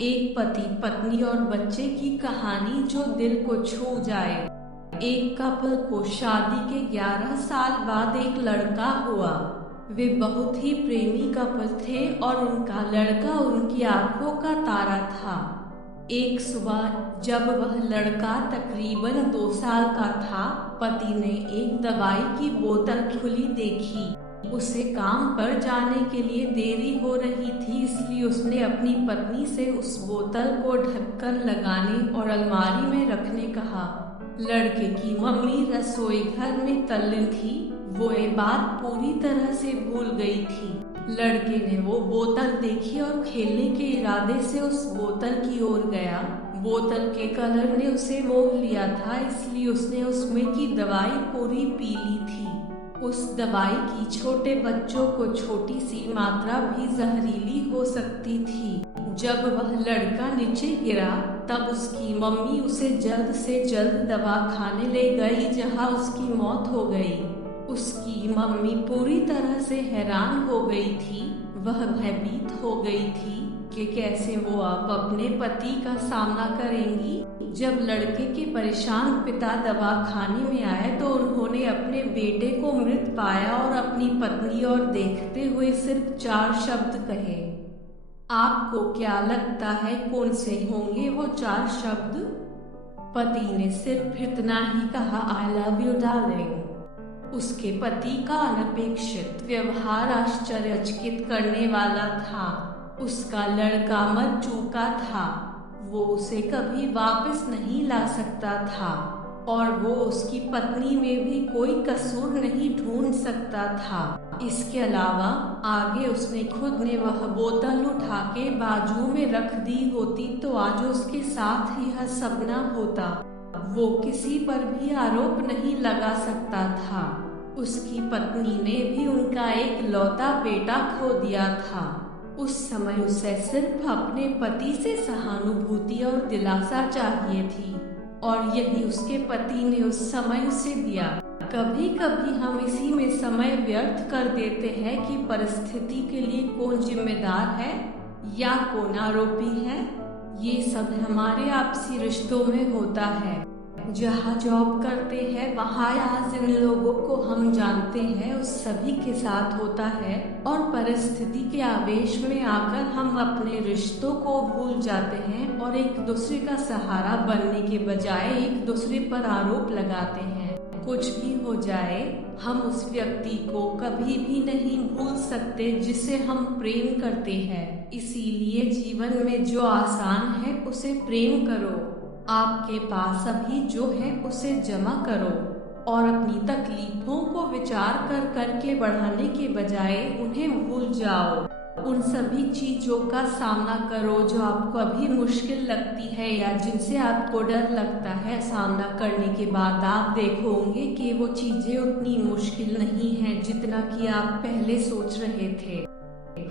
एक पति पत्नी और बच्चे की कहानी जो दिल को छू जाए। एक कपल को शादी के 11 साल बाद एक लड़का हुआ। वे बहुत ही प्रेमी कपल थे और उनका लड़का उनकी आंखों का तारा था। एक सुबह जब वह लड़का तकरीबन 2 साल का था, पति ने एक दवाई की बोतल खुली देखी। उसे काम पर जाने के लिए देरी हो रही थी, इसलिए उसने अपनी पत्नी से उस बोतल को ढककर लगाने और अलमारी में रखने कहा। लड़के की मम्मी रसोई घर में तल्लीन थी, वो ये बात पूरी तरह से भूल गई थी। लड़के ने वो बोतल देखी और खेलने के इरादे से उस बोतल की ओर गया। बोतल के कलर ने उसे मोह लिया था, इसलिए उसने उसमें की दवाई पूरी पी ली थी। उस दवाई की छोटे बच्चों को छोटी सी मात्रा भी जहरीली हो सकती थी। जब वह लड़का नीचे गिरा, तब उसकी मम्मी उसे जल्द से जल्द दवा खाने ले गई, जहां उसकी मौत हो गई। उसकी मम्मी पूरी तरह से हैरान हो गई थी। वह भयभीत हो गई थी कि कैसे वो अब अपने पति का सामना करेंगी। जब लड़के के परेशान पिता दवा खाने में आए तो उन्होंने अपने बेटे को मृत पाया और अपनी पत्नी और देखते हुए सिर्फ 4 शब्द कहे। आपको क्या लगता है कौन से होंगे वो 4 शब्द? पति ने सिर्फ इतना ही कहा, आई लव यू डार्लिंग। उसके पति का अनपेक्षित व्यवहार आश्चर्यचकित करने वाला था। उसका लड़का मर चुका था, वो उसे कभी वापस नहीं ला सकता था और वो उसकी पत्नी में भी कोई कसूर नहीं ढूंढ सकता था। इसके अलावा आगे उसने खुद ने वह बोतल उठा के बाजू में रख दी होती तो आज उसके साथ यह सब न होता। वो किसी पर भी आरोप नहीं लगा सकता था। उसकी पत्नी ने भी उनका एक लौता बेटा खो दिया था। उस समय उसे सिर्फ अपने पति से सहानुभूति और दिलासा चाहिए थी और यही उसके पति ने उस समय उसे दिया। कभी कभी हम इसी में समय व्यर्थ कर देते हैं कि परिस्थिति के लिए कौन जिम्मेदार है या कौन आरोपी है। ये सब हमारे आपसी रिश्तों में होता है। जहाँ जॉब करते हैं वहाँ या जिन लोगों को हम जानते हैं उस सभी के साथ होता है और परिस्थिति के आवेश में आकर हम अपने रिश्तों को भूल जाते हैं और एक दूसरे का सहारा बनने के बजाय एक दूसरे पर आरोप लगाते हैं। कुछ भी हो जाए, हम उस व्यक्ति को कभी भी नहीं भूल सकते जिसे हम प्रेम करते हैं। इसीलिए जीवन में जो आसान है उसे प्रेम करो। आपके पास अभी जो है उसे जमा करो और अपनी तकलीफों को विचार कर करके बढ़ाने के बजाय उन्हें भूल जाओ। उन सभी चीजों का सामना करो जो आपको अभी मुश्किल लगती है या जिनसे आपको डर लगता है। सामना करने के बाद आप देखोगे कि वो चीजें उतनी मुश्किल नहीं है जितना कि आप पहले सोच रहे थे।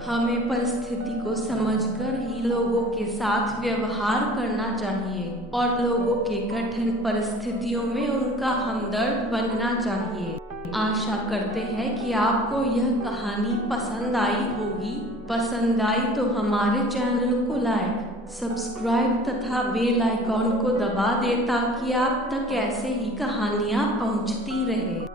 हमें परिस्थिति को समझकर ही लोगों के साथ व्यवहार करना चाहिए और लोगों के कठिन परिस्थितियों में उनका हमदर्द बनना चाहिए। आशा करते हैं कि आपको यह कहानी पसंद आई होगी। पसंद आई तो हमारे चैनल को लाइक, सब्सक्राइब तथा बेल आइकॉन को दबा दें ताकि आप तक ऐसे ही कहानियाँ पहुँचती रहे।